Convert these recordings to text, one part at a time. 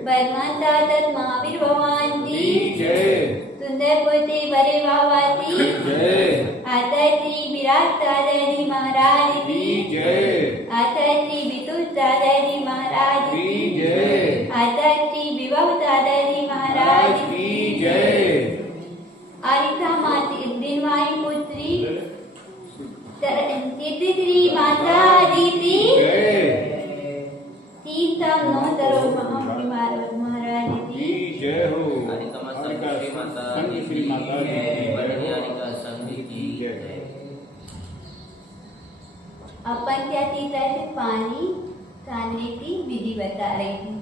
बर्माता दत्त महावीर भगवान की जय। सुंदर पोते बड़े बाबा की जय। आता श्री विराट दादाजी महाराज की जय। आता श्री वितुष दादाजी महाराज की जय। आता श्री विभव दादाजी महाराज की जय। आरिका माती दिनवाई पुत्री श्री माता दी की तीन तम नौ तरो महाराज की जय हो। श्री माता संघ की जय। अपन क्या चीज है पानी तानने की विधि बता रही थी।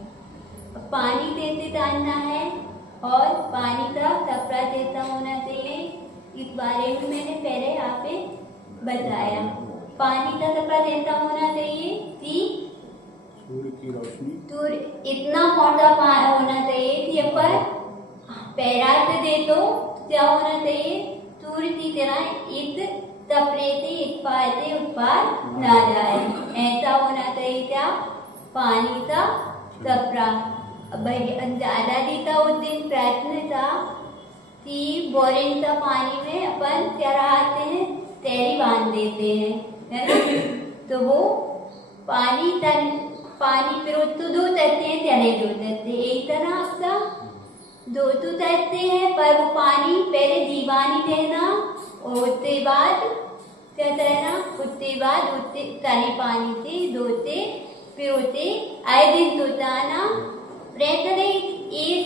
पानी कैसे तानना है और पानी का कपड़ा कैसा होना चाहिए, इस बारे में मैंने पहले यहाँ पे बताया। पानी का कपड़ा कैसा होना चाहिए कि सूर्य की रोशनी इतना मोटा होना चाहिए कि अपन पैरा से दे तो क्या होना चाहिए, सूर्य की तरह इस तपरे से इस पार से उस पार ना जाए, ऐसा होना चाहिए क्या पानी का कपड़ा। दादाजी का उस दिन प्रयत्न था कि बोरिंग का पानी में अपन चढ़ाते हैं, तैरी बांध देते हैं, है ना। तो वो पानी फिर तो दो तैरते हैं, चले दो तैरते हैं, एक तरह आपका दो तो तैरते हैं, पर वो पानी पहले दीवानी देना और उसके बाद क्या तैरना, उसके बाद उससे तले पानी से धोते, फिर उसे आए दिन धोताना प्रयत्न एक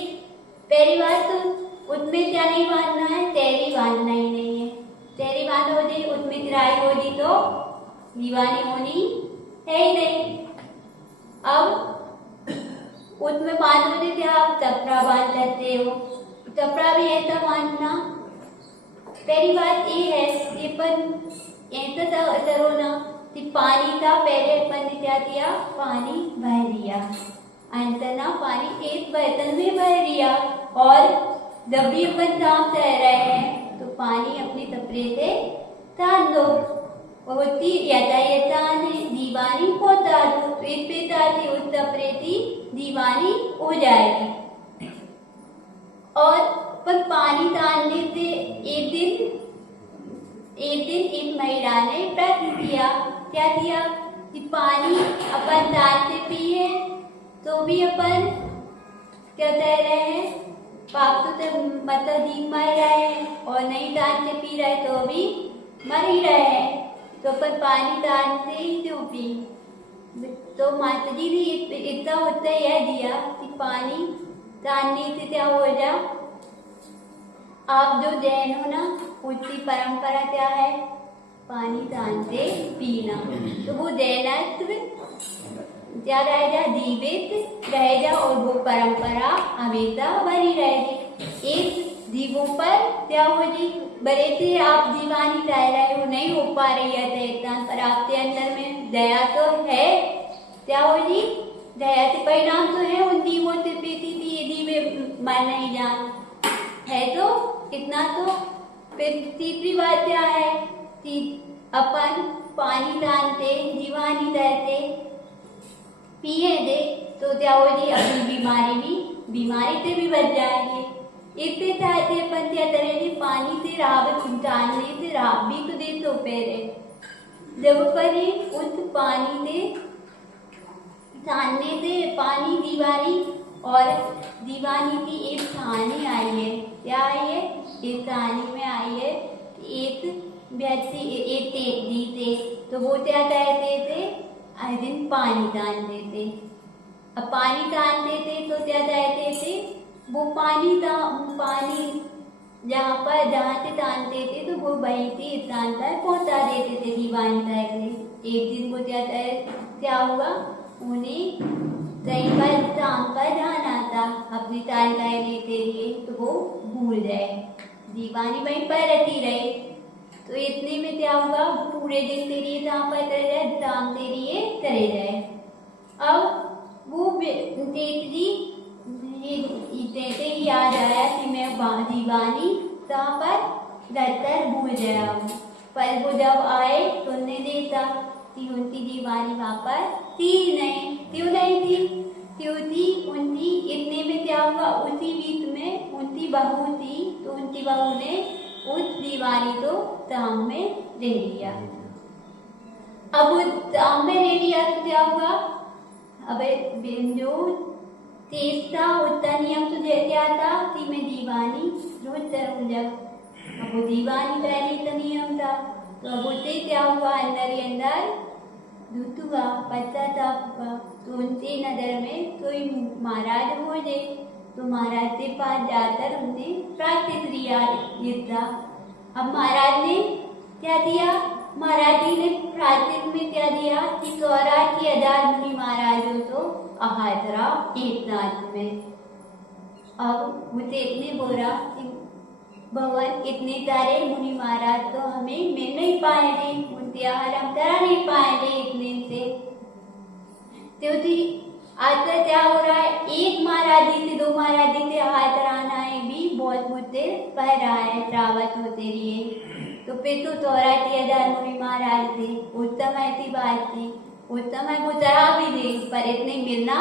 पहली बात तो उसमें क्या नहीं बांधना है, तैरी बांधना ही नहीं है। तैरी बांध हो जाए उसमें गिराई होगी तो दीवानी होनी है ही नहीं। अब उसमें बांधोगे क्या आप कपड़ा बांध सकते हो, कपड़ा भी ऐसा बांधना। पहली बात ये है कि अपन ऐसा करो ना कि पानी का पहले अपन ने क्या किया, पानी भर लिया, अंतना पानी एक बर्तन में भर लिया और जब भी अपन काम कर रहे हैं तो पानी अपने कपड़े से तान दो, होती दीवानी को तान दो, इस पे ताकि उस कपड़े की दीवानी हो जाएगी। और पर पानी तानने से एक दिन एक महिला ने प्रश्न किया, क्या किया कि पानी अपन तानते पिए तो भी अपन क्या कह रहे हैं, पाप तो मतलब जीत मर रहे हैं, और नहीं तान से पी रहे तो भी मर ही रहे हैं, तो अपन पानी तान से ही क्यों पी। तो माता जी ने इतना उत्तर यह दिया कि पानी तानने से क्या हो जा, आप जो जैन हो ना उसकी परंपरा क्या है, पानी तानते पीना, तो वो जैनत्व क्या रह जा, जीवित रह जा और वो परंपरा हमेशा बनी रहेगी। एक जीवों पर क्या हो जी, बड़े से आप दीवानी चाह रहे हो, नहीं हो पा रही है शैतान पर, आपके अंदर में दया तो है, क्या हो जी, दया से परिणाम तो है उन दीवों से पीती थी, ये दीवे मर नहीं जान है तो कितना। तो फिर तीसरी बात क्या है कि अपन पानी तानते दीवानी रहते पिए दे तो क्या हो जी, अपनी बीमारी से भी बच जाएंगे। इससे चाहते अपन क्या करेंगे, पानी से राहत तानने से राहत भी तो दे तो पहले जब पर उस पानी से तानने से पानी दीवानी और दीवानी की एक कहानी आई है, क्या आई है, इस कहानी में आई है एक व्यक्ति एक तेजी थे, तो वो क्या कहते थे, हर दिन पानी तानते थे। अब पानी तानते थे तो क्या कहते थे, वो पानी जहाँ से तानते थे तो वो वहीं से स्थान पर पहुँचा देते थे दीवानी तक से। एक दिन वो क्या हुआ, उन्हें कहीं पर शाम पर जाना था अपनी तालिकाएं लेते लिए, तो वो भूल गए, दीवानी वहीं पर रहती रही। तो इतने में क्या हुआ, पूरे दिन के लिए जहाँ पर चले जाए, शाम के लिए चले जाए। अब वो सेठ जी जैसे ही याद आया कि मैं दीवानी जहाँ पर घर भूल गया हूँ, पर वो जब आए तो उन्हें देखा कि उनकी दीवानी वहाँ पर थी नहीं। क्यों नहीं थी? क्योंकि उनकी इस उसी बीच में उनकी बहू थी, तो उनकी बहू ने उस दीवानी को ताम में ले लिया। अब वो ताम में ले लिया तो क्या हुआ, अब जो तेज था उतना नियम तो क्या था कि मैं दीवानी रोज करूँ। जब अब वो दीवानी पहले तो नियम था, तो अब उसे क्या हुआ, अंदर ही अंदर दूध हुआ, पश्चाताप हुआ। तो उनकी नजर में कोई महाराज हो जाए, तो महाराज के पास जाकर उनने प्रार्थना किया ये था। अब महाराज ने क्या दिया, महाराज जी ने प्रार्थना में क्या दिया कि 84,000 मुनि महाराजों तो अहातरा एक नाथ में। अब मुझे इतने बोला कि भगवान इतने सारे मुनि महाराज तो हमें मिल नहीं पाएंगे, उनके आहार हम करा नहीं पाएंगे इतने से। क्योंकि आजकल क्या हो रहा है, एक महाराज जी से 2 महाराज जी से आहार कराना है भी बहुत मुझसे पह रहा है, रावत होते रहिए। तो फिर तो 84,000 मुनि महाराज थे, उस समय की बात थी, उस समय वो चढ़ा भी दे, पर इतने मिलना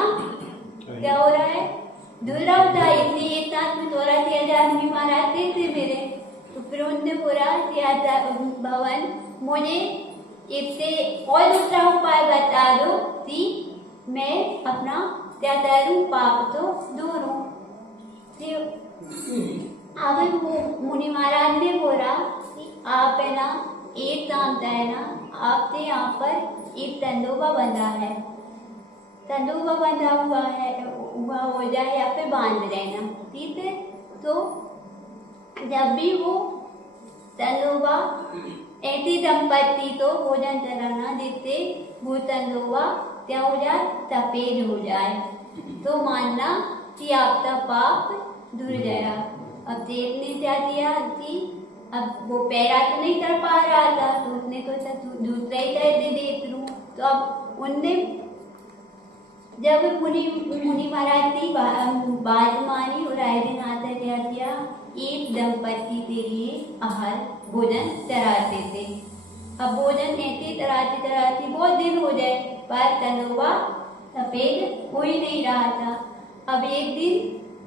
क्या हो रहा है, दुर्लभ था। इतनी एक साथ में 84,000 मुनि महाराज थे मेरे। तो फिर उनने बोला कि भगवान मुझे इससे और दूसरा उपाय बता दो कि मैं अपना क्या करूं, पाप तो दूर हूं। अब वो मुनि महाराज ने बोला कि आप है ना, एक काम है ना, आपके यहाँ पर एक तंदोबा बंधा है, तंदोबा बंधा हुआ है, हुआ हो जाए या फिर बांध रहना, ठीक है। तो जब भी वो तंदोबा ऐसी दंपत्ति तो भोजन कराना जिससे वो तंदोबा क्या हो जाए, सफेद हो जाए, तो मानना कि आपका पाप दूर जाएगा। अब देव ने क्या दिया कि अब वो पैरा तो नहीं कर पा रहा था, तो उसने तो दूसरा ही दे देती हूँ। तो अब उनने जब मुनि महाराज की बात मानी और आए दिन आता क्या किया, एक दंपत्ति के लिए आहार भोजन कराते थे। अब भोजन ऐसे कराते बहुत दिन हो जाए, पर तंदोबा सफेद हो ही नहीं रहा था। अब एक दिन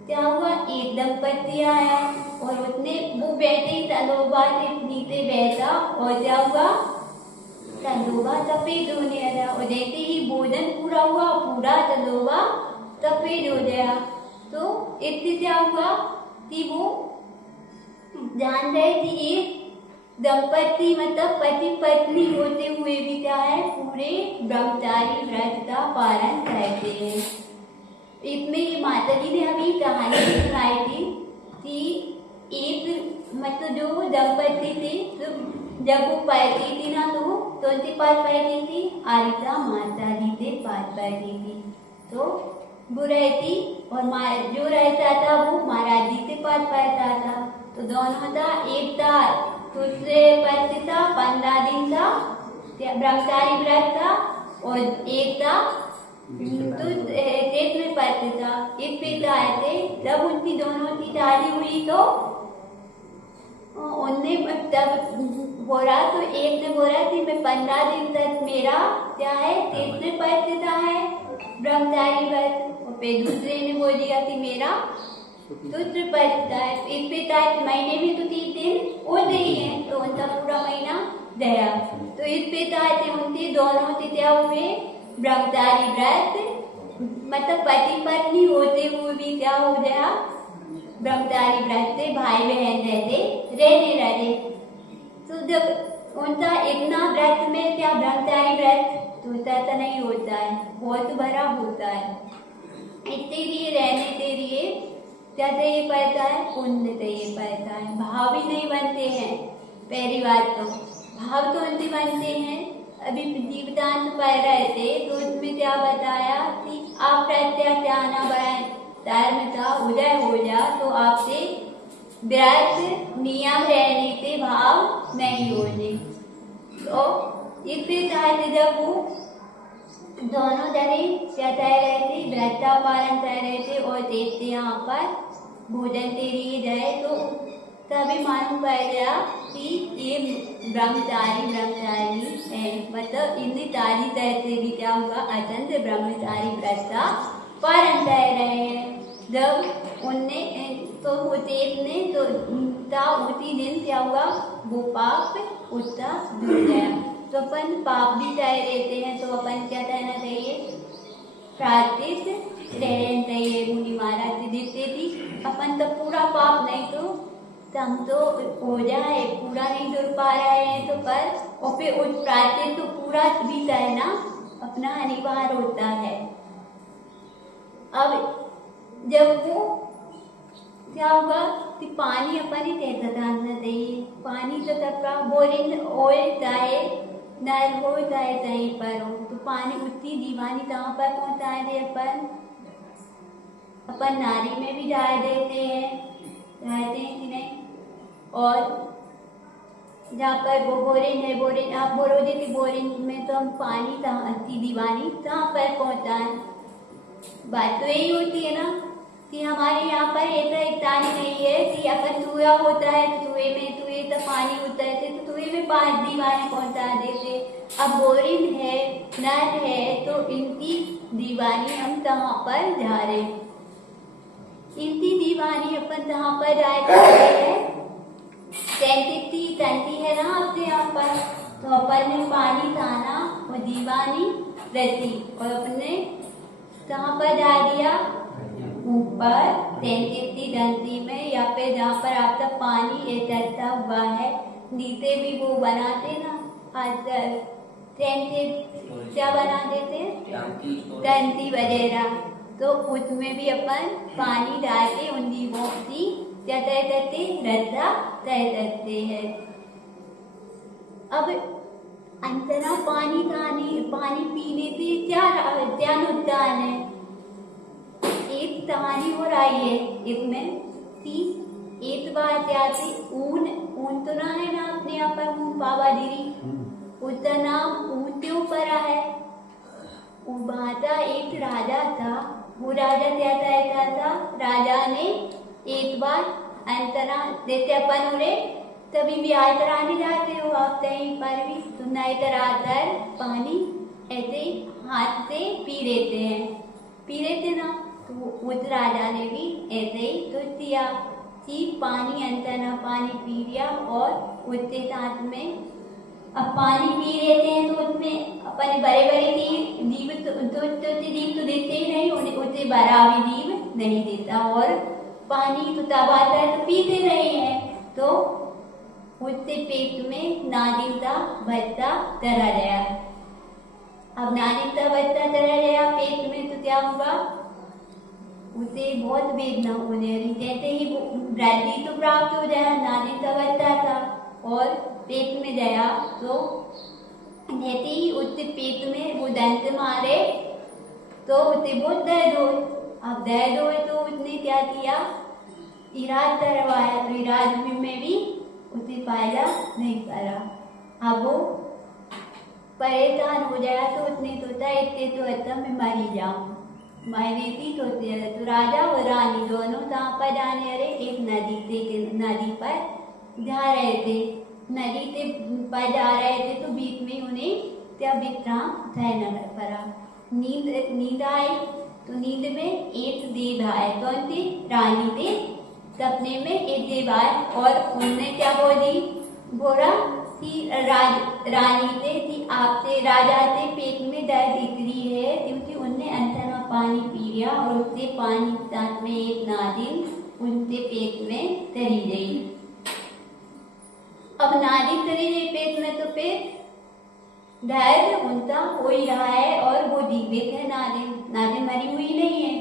क्या हुआ, एक दंपत्ति आया और उसने वो बैठे तंदोबा से नीचे बैठा और क्या हुआ, तंदोबा सफेद होने लगा। और जैसे ही भोजन पूरा हुआ, पूरा तंदोबा सफेद हो गया। तो इससे क्या हुआ कि वो जान रहे कि एक दंपत्ति मतलब पति पत्नी होते हुए भी क्या है, पूरे ब्रह्मचारी व्रत का पालन करते हैं। इसमें माता जी ने अभी कहानी सुनाई थी कि एक मतलब जो दंपत्ति थी, तो जब वो पढ़ती थी ना, तो उनके पास पढ़ती थी, आरिका माता जी से पास पढ़ती थी। तो वो रहती और जो रहता था वो महाराज जी से पास पढ़ता था। तो दोनों था, एक था दूसरे पढ़ते था, 15 दिन था ब्रह्मचारी व्रत था, और एक था तो देश में पढ़ते था। एक पिता आए थे, जब उनकी दोनों की शादी हुई तो उनने तब बोला, तो एक ने बोला कि मैं 15 दिन तक मेरा क्या है, देश में पढ़ता है ब्रह्मचारी व्रत, और फिर दूसरे ने बोल दिया कि मेरा दूसरे पढ़ता है। एक पिता महीने में तो 3 दिन होते ही है, तो उनका पूरा महीना गया। तो इस पिता थे, उनके दोनों से क्या हुए, ब्रह्मचारी व्रत मतलब पति पत्नी होते हुए भी क्या हो गया, ब्रह्मचारी व्रत से भाई बहन रहने लगे। तो जब उनका इतना व्रत में क्या ब्रह्मचारी व्रत तो ऐसा नहीं होता है, बहुत बड़ा होता है। इसलिए रहने के लिए क्या चाहिए पड़ता है, पुण्य चाहिए पड़ता है, भाव ही नहीं बनते हैं। पहली बात तो भाव तो उनसे बनते हैं। अभी जीवदान पढ़ रहे थे तो उसमें क्या बताया कि आप प्रत्याचाना बढ़ाए धर्म का उदय हो जा, तो आपसे व्रत नियम रहने से भाव नहीं होने। तो इससे चाहे जब वो दोनों जने क्या कह रहे थे, व्रत का पालन कर रहे थे और देखते यहाँ पर भोजन के लिए गए, तो तभी मालूम पड़ गया कि ये ब्रह्मचारी है, मतलब इनकी तारीफ से भी क्या हुआ, अत्यंत ब्रह्मचारी व्रत का पालन कर रहे हैं। जब उनने तो उतेत ने तो ता उसी दिन क्या हुआ, वो पाप उसका धुल गया। तो अपन पाप भी चाहे रहते हैं तो अपन क्या कहना चाहिए, प्रार्थित रहना चाहिए। मुनि महाराज जी देते थी अपन तो पूरा पाप नहीं तो हम तो हो जाए, पूरा नहीं धुल पा रहे हैं तो पर और फिर उस प्रार्थित तो पूरा भी करना अपना अनिवार्य होता है। अब जब वो क्या होगा कि पानी अपन ही कैसा डालना चाहिए, पानी तो सबका बोरिंग ऑयल चाहे नल हो चाहे कहीं पर हो, तो पानी उतनी दीवानी कहाँ पर पहुँचाए दे अपन नारी में भी डाल देते हैं, डालते हैं कि नहीं। और जहाँ पर वो बोरिंग है, बोरिंग आप बोलोगे कि बोरिंग में तो हम पानी अच्छी दीवानी कहाँ पर पहुँचाएं। बात तो यही होती है ना कि हमारे यहाँ पर ऐसा इतना नहीं है कि अपन कुआं होता है तो कुएं तो पानी उतरते तो कुएं में 5 दीवारें पहुँचा देते। अब बोरिंग है, नल है, तो इनकी दीवानी हम कहाँ पर जा रहे, इनकी दीवानी अपन कहाँ पर जाए है, टंकी है ना आपके यहाँ पर, तो अपन ने पानी थाना और दीवानी रहती और अपने कहाँ पर जा दिया, ऊपर टंकी में, या फिर जहाँ पर आपका पानी इकट्ठा हुआ है, नीचे भी वो बनाते ना आजकल टंकी, क्या बना देते टंकी वगैरह, तो उसमें भी अपन पानी डाल के उन दीवों की क्या तय करते, रद्दा तय करते हैं। अब अंतना पानी पीने से क्या नुकसान है, एक कहानी हो रही है इसमें कि एक बार क्या थी, ऊन तो ना है ना अपने यहाँ पर ऊन बाबा दीदी, उसका नाम ऊन के ऊपर है। वहाँ था एक राजा था, वो राजा क्या कहता था, राजा ने एक बार अंतना जैसे अपन उड़े तभी भी कराने जाते हो आप कहीं पर भी, तो नहीं कराकर पानी ऐसे हाथ से पी लेते ना, तो उस राजा ने भी ऐसे ही तो किया कि पानी अंतना पानी पी लिया और उसके साथ में अब पानी पी लेते हैं तो उसमें अपन बड़े बड़े जीव तो देते ही नहीं, उन्हें उसे बड़ा भी जीव नहीं देता, और पानी तो तब आता है तो पीते नहीं है, तो उससे पेट में नादिता बच्चा चला गया। अब नादिता बच्चा चला गया पेट में, तो क्या हुआ, उसे बहुत वेदना होने लगी। जैसे ही वो वृद्धि तो प्राप्त हो जाए, नादिता बच्चा था और पेट में गया, तो जैसे ही उसके पेट में वो दंत मारे तो उसे बहुत दर्द हो। अब दर्द हुए तो उसने क्या किया, इलाज करवाया, तो इलाज में भी उसे फायदा नहीं पड़ा। अब वो परेशान हो जाया, तो उसने सोचा इससे तो अच्छा मैं मर ही जाऊँ, मैंने भी सोचे। तो राजा और रानी दोनों कहाँ पर जाने, अरे एक नदी पर जा रहे थे, नदी से पर जा रहे थे, तो बीच में उन्हें क्या विश्राम करना पड़ा। नींद आई, तो नींद में एक देव आए, कौन थे, रानी थे, सपने में एक देव आए और उनने क्या बोला कि रानी से कि आपसे राजा से पेट में दर्द इतनी है, क्योंकि उनने अंतना पानी पी लिया और उससे पानी साथ में एक नादिन उनके पेट में चली गई। अब नादिन चली गई पेट में, तो फिर दर्द उनका हो ही रहा है और वो जीवित है। नादिन मरी हुई नहीं है,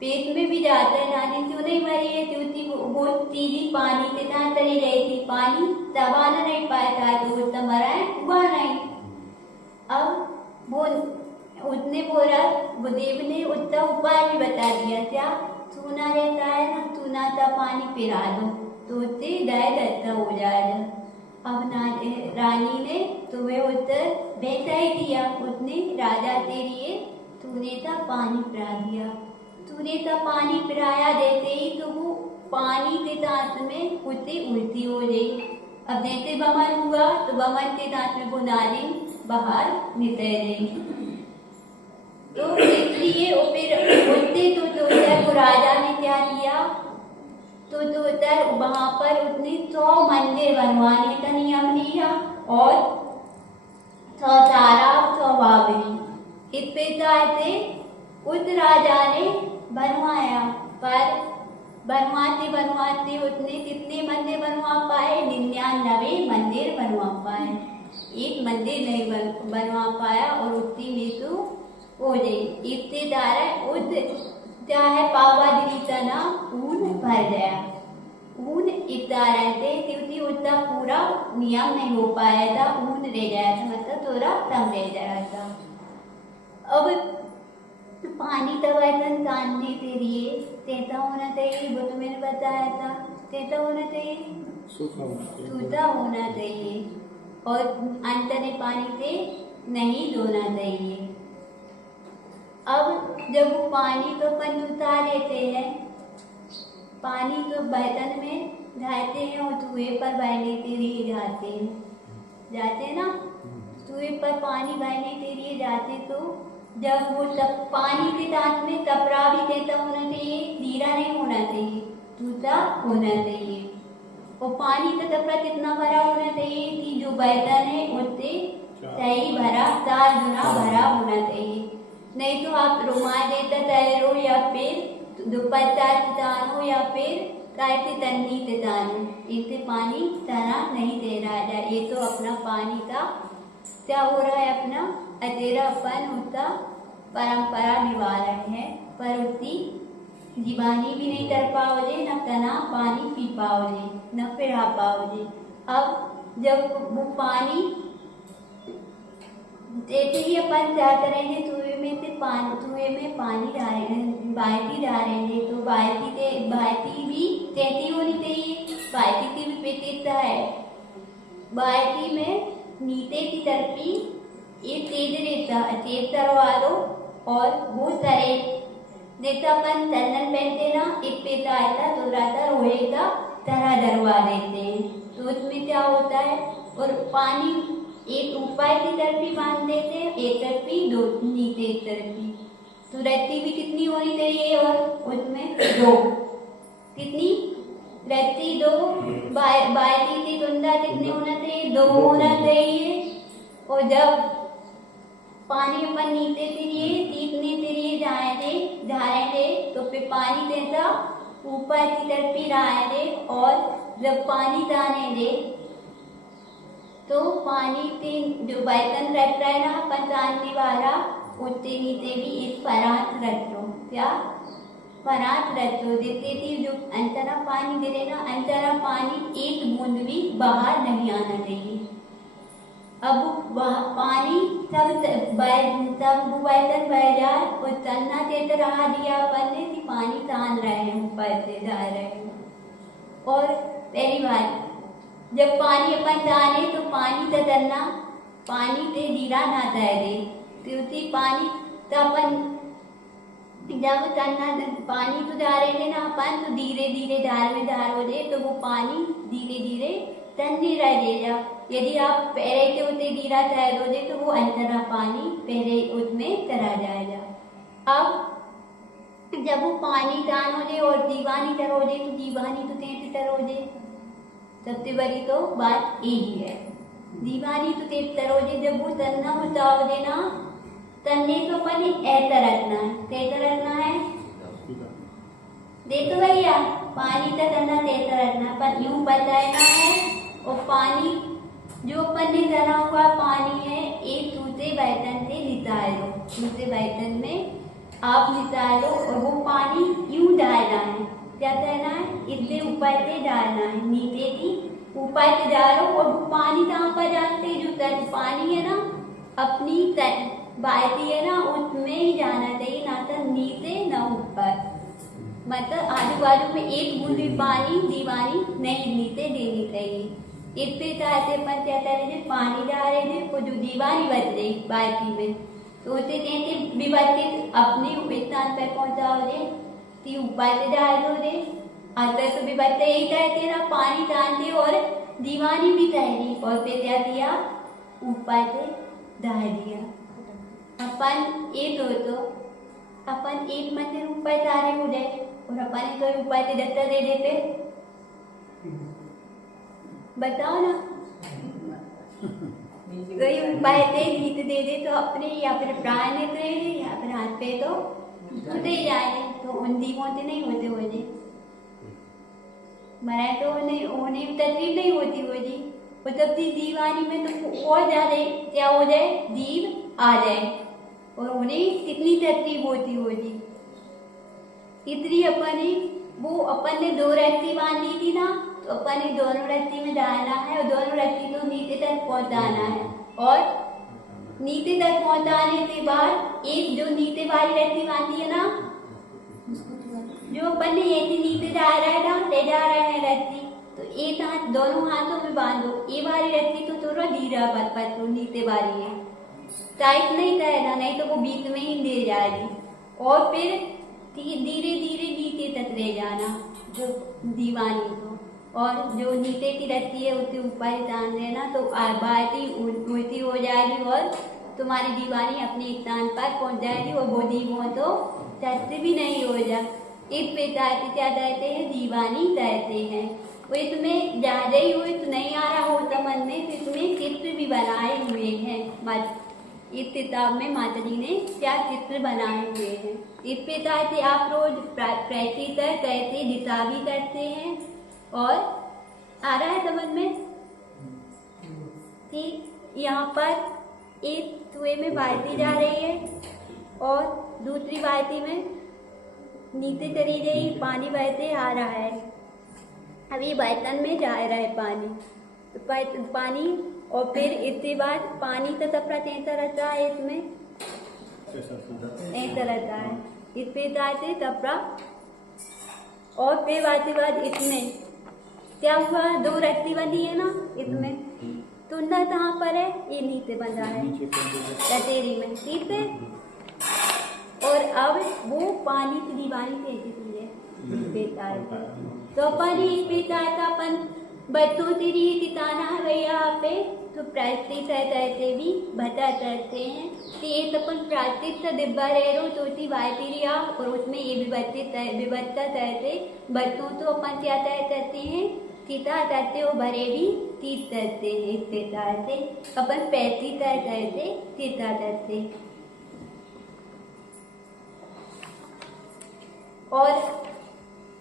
पेट में भी जाता है, नादिन क्यों नहीं मरी है, क्योंकि वो सीधी पानी के साथ चली गई थी, पानी दबाना नहीं पाया था, तो वो मरा है, हुआ नहीं। अब वो उसने बोला, वो देव ने उसका उपाय भी बता दिया, क्या चूना रहता है ना, चूना का पानी पिला दो तो उससे दर्द अच्छा हो जाएगा। अब रानी ने तो वे उत्तर वैसा ही दिया, उसने राजा के लिए चूने का पानी पिला दिया। चूने का पानी पिलाया देते ही तो वो पानी के साथ में उसे उल्टी हो गई। अब जैसे बमन हुआ तो बमन के साथ में वो नादिन बाहर निकल गई। तो इसलिए फिर उल्टे तो वो राजा तो उधर वहां पर उसने 100 मंदिर बनवाने का नियम लिया और 100 तालाब 100 बावली इस प्रकार से उस राजा ने बनवाया। पर बनवाते बनवाते उसने कितने मंदिर बनवा पाए? 99 मंदिर बनवा पाए, एक मंदिर नहीं बनवा पाया और उसकी मृत्यु हो गई। इससे द्वारा उस क्या है पावा दिलीतना ऊन भर गया। ऊन इस कारण से क्योंकि उसका पूरा नियम नहीं हो पाया था, ऊन रह गया था, मतलब थोड़ा कम रह गया था। अब पानी का बर्तन सानने के लिए कैसा होना चाहिए? वो तो मैंने बताया था, कैसा होना चाहिए? सूखा होना चाहिए और अंतने पानी से नहीं धोना चाहिए। अब जब वो पानी को अपन उतार लेते हैं, पानी को बर्तन में डालते हैं और धुएं पर बहने के लिए जाते ना, धुएं पर पानी बहने के लिए जाते। तो जब वो सब पानी के साथ में कपड़ा भी कैसा होना चाहिए? गीला नहीं होना चाहिए, सूखा होना चाहिए। और पानी का कपड़ा कितना भरा होना चाहिए कि जो बर्तन है उससे सही भरा 4 गुना भरा होना चाहिए। नहीं तो आप रुमाल देता तैरो या फिर दुपट्टा तानो या फिर कैसे तन्नी से तानो, इससे पानी तना नहीं दे रहा है। ये तो अपना पानी का क्या हो रहा है? अपना अतेरापन होता परंपरा निभा रहे हैं, पर उसकी जीवानी भी नहीं कर पाओगे, न तना पानी पी पाओगे, न पिला पाओगे। अब जब वो पानी जैसे ही अपन क्या करेंगे, धुएं में पानी डालेंगे, बाल्टी डालेंगे, तो बाल्टी भी कैसी होनी चाहिए? बाल्टी की भी विशेषता है। बाल्टी में नीचे की तरफी एक तेज तरवा दो और वो सरे जैसा अपन तलन पहनते ना, एक पे आता थोड़ा सा रोहे का तरह डरवा देते हैं, तो उसमें क्या होता है? और पानी एक ऊपर की तरफी बांध देते हैं, एक तरफी दो नीचे की तरफी, तो रत्ती भी कितनी होनी चाहिए? और उसमें 2 कितनी रत्ती 2 बाल्टी की कुंडा कितने होना चाहिए? 2 होना चाहिए। और जब पानी अपन नीचे से लिए जाएंगे तो फिर पानी कैसा ऊपर की तरफी रहेंगे, और जब पानी जानेंगे तो पानी के जो बर्तन रख रहा है ना अपन जानने वाला, उससे नीचे भी एक परात रख लो। क्या परात रख लो, जिससे कि जो अंतरा पानी गिरे ना, अंतरा पानी एक बूंद भी बाहर नहीं आना चाहिए। अब पानी सब बर्तन बह जाए और तलना से रहा दिया अपन ने कि पानी तान रहे हैं, ऊपर से जा रहे हैं। और पहली बात, जब पानी अपन जाने तो पानी से तलना, पानी से गिरा ना दे, क्योंकि पानी तो अपन जब तलना पानी तो डालेंगे ना अपन, तो धीरे धीरे धार हो जाए, तो वो पानी धीरे धीरे तलने रहेगा। यदि आप पहले के उसे गिरा तैर हो जाए तो वो अंतरा पानी पहले उसमें चला जाएगा। अब जब वो पानी तान हो जाए और दीवानी तर हो जाए, तो दीवानी तो कैसे तर हो जाए? सबसे बड़ी तो बात यही है, दीवानी तो कैसे तर हो जाए? जब वो तलना होता हो जाए ना, तलने तो अपन ऐसा रखना है, कैसा रखना है? देखो भैया, पानी का तलना कैसा रखना, पर यूं बताना है। और पानी जो अपन ने तना हुआ पानी है, एक दूसरे बर्तन से निकाल लो, दूसरे बर्तन में आप निकालो, और वो पानी यूं डालना है। क्या करना है? इससे ऊपर से डालना है, नीचे की ऊपर से डालो। और वो पानी कहाँ पर डालते हैं? जो पानी है ना, अपनी बाल्टी है ना, उसमें ही जाना चाहिए, ना तो नीचे ना ऊपर। मतलब आजू बाजू में एक बूंद भी पानी दीवानी नहीं नीचे देनी चाहिए। इससे चाहते अपन क्या करेंगे? पानी डालेंगे, वो जो दीवानी बच गई बाल्टी में, तो उसे कहते विवर्तित अपने स्थान पर पहुंचाओगे कि ऊपर से डाल दोगे। अगर तो विवर्त यही कहते ना, पानी डालते और दीवानी भी तैरी, और फिर क्या दिया? ऊपर से डाल दिया। अपन ये तो अपन एक मंदिर ऊपर सारे हो जाए, और अपन तो उपाय से दत्ता दे देते। बताओ ना, कोई उपाय से गीत दे दे तो अपने या फिर प्राण निकले या फिर हाथ पे तो उतरे जाए, तो उन दीवों से नहीं होते हो जी, मरा तो होने में तकलीफ नहीं होती हो जी। वो तब दीवानी में तो और ज्यादा क्या हो जाए, दीव आ जाए और उन्हें कितनी तकलीफ होती हो जी। इतनी अपने वो अपन ने 2 रस्सी बांधी थी ना, तो अपन ने दोनों रस्सी में डालना है और दोनों रस्सी को नीचे तक पहुंचाना है, और नीचे तक पहुंचाने के बाद एक जो नीचे वाली रस्सी बांधी है ना, जो अपन ने ऐसे नीचे जा रहा है ना, ले जा रहा है रस्सी, तो एक हाथ दोनों हाथों में बांधो। ये वाली रस्सी तो थोड़ा धीरा पकड़ो, नीचे वाली है टाइट नहीं करना, नहीं तो वो बीच में ही ले जाएगी। और फिर धीरे धीरे नीचे तक ले जाना जो दीवानी को, और जो नीचे की रस्सी है उसके ऊपर टांग देना, तो बाल्टी उल्टी हो जाएगी और तुम्हारी दीवानी अपने स्थान पर पहुंच जाएगी, और वो दीवों तो चलते भी नहीं हो जा। इस प्रकार से क्या कहते हैं, दीवानी कहते हैं। वो इसमें ज्यादा ही हुए तो नहीं आ रहा हो मन में, तो इसमें चित्र भी बनाए हुए हैं। इस किताब में माता जी ने क्या चित्र बनाए हुए हैं। इस प्रकार से आप रोज प्रैक्टिस करते दिशा भी करते हैं, और आ रहा है समझ में कि यहाँ पर एक कुएं में बाल्टी जा रही है और दूसरी बाल्टी में नीचे चली गई, पानी बहते आ रहा है। अब ये बर्तन में जा रहा है पानी, और फिर इसके बाद पानी का तपरा ऐसा रहता है, इसमें ऐसा रहता है, इस प्रकार से तपरा। और फिर बाद इसमें क्या हुआ, 2 रस्सी बंधी है ना इसमें, तुंदा कहाँ पर है, ये नीचे बंधा है कटेरी में, ठीक है। और अब वो पानी की दीवानी कैसी है, तो पानी इस प्रकार का अपन बच्चों से भी सिखाना है भैया। यहाँ पे तो प्रैक्टिस करते भी बता करते हैं कि ये तो अपन प्रैक्टिस का डिब्बा ले रो छोटी बाल्टी लिया, और उसमें ये व्यवस्था करते बच्चों तो अपन क्या करते हैं, सीता करते हो भरे भी तीत करते हैं। इस प्रकार से अपन पैसी करते सीता करते। और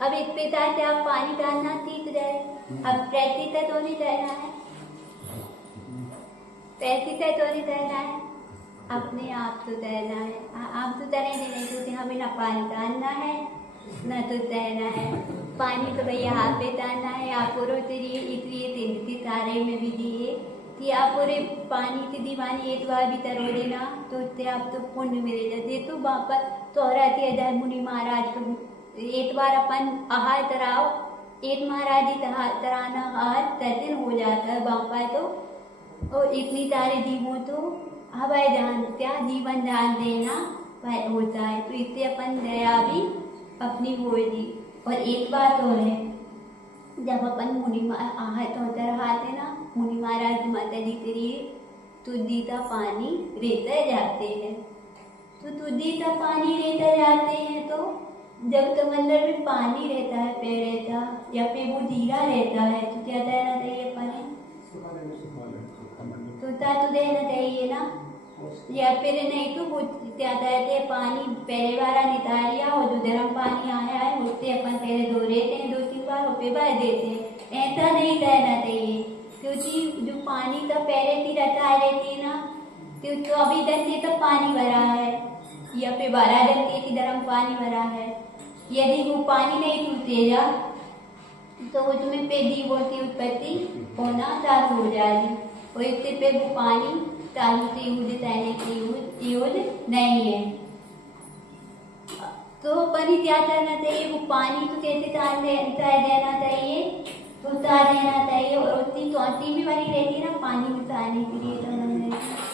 अब इस प्रकार से आप पानी डालना सीख जाए। अब प्रैक्टिस तो नहीं करना है, प्रैक्टिस तो नहीं करना है, अपने आप तो तैरना है। आप तो तैरेंगे नहीं, क्योंकि हमें ना पानी डालना है ना तो तैरना है। पानी तो भैया हाथ पे डालना है। आप और इसलिए तेल की तारे में भी दिए कि आप पूरे पानी की दीवानी एक बार भी तरो देना, तो उससे आप तो पुण्य मिलेगा। दे तो वापस तो रहती है मुनि महाराज को एक बार अपन आहार तराओ, एक महाराज जी तराना आहार तर्जन हो जाता है बापा तो, और इतनी सारे जीवों तो हवाई जान क्या जीवन जान देना होता है। तो इससे अपन दया भी अपनी होगी। और एक बात और है, जब अपन मुनि आहार तो चढ़ाते ना, मुनि महाराज माता जी के लिए तुद्दी का पानी रेता जाते हैं। तो तुद्दी का पानी रेता जाते हैं, तो जब समंदर में पानी रहता है पेड़ का या फिर वो जीरा रहता है, तो क्या देना चाहिए पानी, तो देना चाहिए ना, या फिर नहीं तो वो क्या कहते हैं पानी पहले वाला निकालिया और जो गर्म पानी आया है उससे अपन पहले धो लेते हैं 2-3 बार और फिर भर देते हैं। ऐसा नहीं करना चाहिए, क्योंकि जो पानी का पहले की रटा रहती है ना, तो 24 घंटे तक पानी भरा है या फिर 12 घंटे की गर्म पानी भरा है। यदि वो पानी नहीं टूटेगा तो उसमें पे जीवों की उत्पत्ति होना चालू हो जाएगी, और इससे पे वो पानी चालू से यूज नहीं है। तो पानी क्या करना चाहिए, वो पानी तो कैसे देना चाहिए, तो उतार देना चाहिए। और उसकी चौथी भी बनी रहती है ना पानी उतारने के लिए,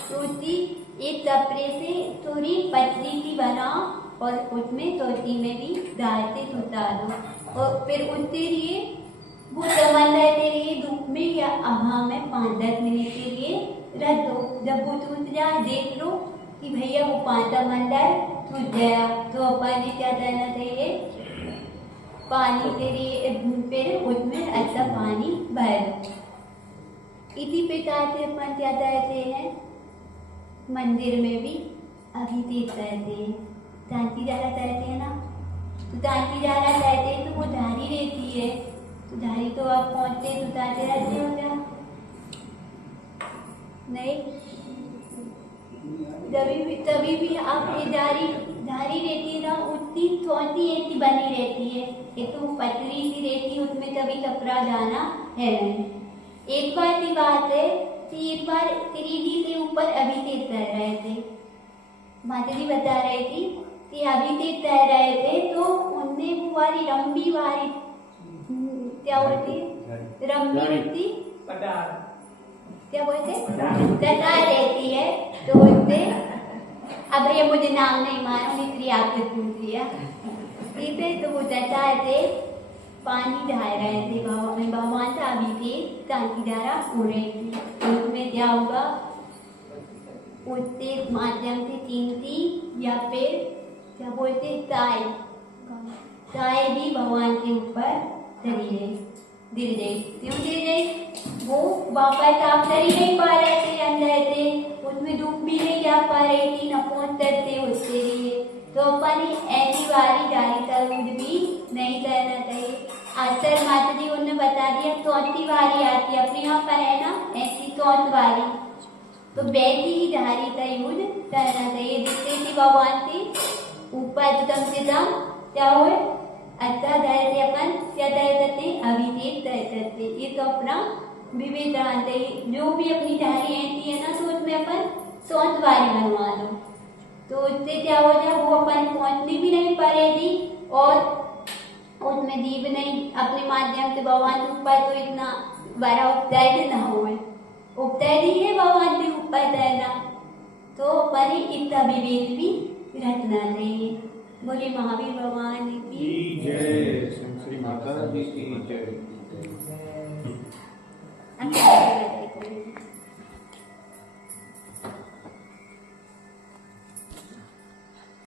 तो उसकी एक कपड़े से थोड़ी पतली सी बनाओ और उसमें चौथी में भी डाल के उतारो, और फिर उसके लिए वो समंदर के लिए धूप में या आभा में 5-10 मिनट के लिए रख दो। जब वो टूट जाए देख लो कि भैया वो 5 समंदर टूट गया, तो अपन ने क्या करना चाहिए, पानी तेरे फिर उसमें अच्छा पानी भर दो। इसी प्रकार से अपन क्या कहते हैं, मंदिर में भी अभिषेक कहते हैं, शांति धारा कहते हैं ना। तो शांति धारा कहते हैं तो वो धारी रहती है, तो धारी तो आप पहुंचते सुताते रहते हो क्या? नहीं, तभी भी आप ये धारी रहती है ना, उतनी थोड़ी ऐसी बनी रहती है, ये तो पतली सी रहती है, उसमें कभी कपड़ा जाना है नहीं। एक बार की बात है कि एक बार श्री जी के ऊपर अभिषेक कर रहे थे, माता जी बता रही थी कि अभिषेक कर रहे थे, तो उनने वो वाली लंबी वाली क्या होती रंगी होती क्या बोलते कटार रहती है, तो उससे अब ये मुझे नाम नहीं मालूम इसलिए आपसे पूछ लिया, ठीक है। तो वो कटार से पानी डाल रहे थे, भगवान का अभिषेक शांति धारा हो रही थी। उसमें क्या होगा, उसके माध्यम से कीमती या फिर क्या बोलते चाय भी भगवान के ऊपर चली गई, गिर गई। क्यों गिर गई? वो वापस आप कर ही नहीं पा रहे थे, अंदर थे, उसमें डूब भी नहीं जा पा रही थी, न पहुंच सकते उसके लिए। तो अपन ऐसी वाली गाड़ी का यूज भी नहीं करना चाहिए। आजकल माता जी उन्होंने बता दिया चौथी वाली आती है, अपने यहाँ पर है ना ऐसी चौथ वाली, तो वैसी ही धारी का यूज करना चाहिए, जिससे कि भगवान के ऊपर कम से कम क्या हो अच्छा धैर्य से अपन क्या कर सकते, अभिषेक कर सकते। ये तो अपना विवेक रहना चाहिए। जो भी अपनी धारी ऐसी है ना, तो उसमें अपन चौथ वाली बनवा दो, तो उससे क्या हो जाए, वो अपन पहुंचनी भी नहीं पड़ेगी और उसमें जीव नहीं अपने माध्यम से भगवान के ऊपर तो इतना बड़ा उपचार ना हो, उपचार ही है भगवान के ऊपर तैरना, तो पर इतना विवेक भी रखना चाहिए। बोले महावीर भगवान की जय, श्री माता जी की जय।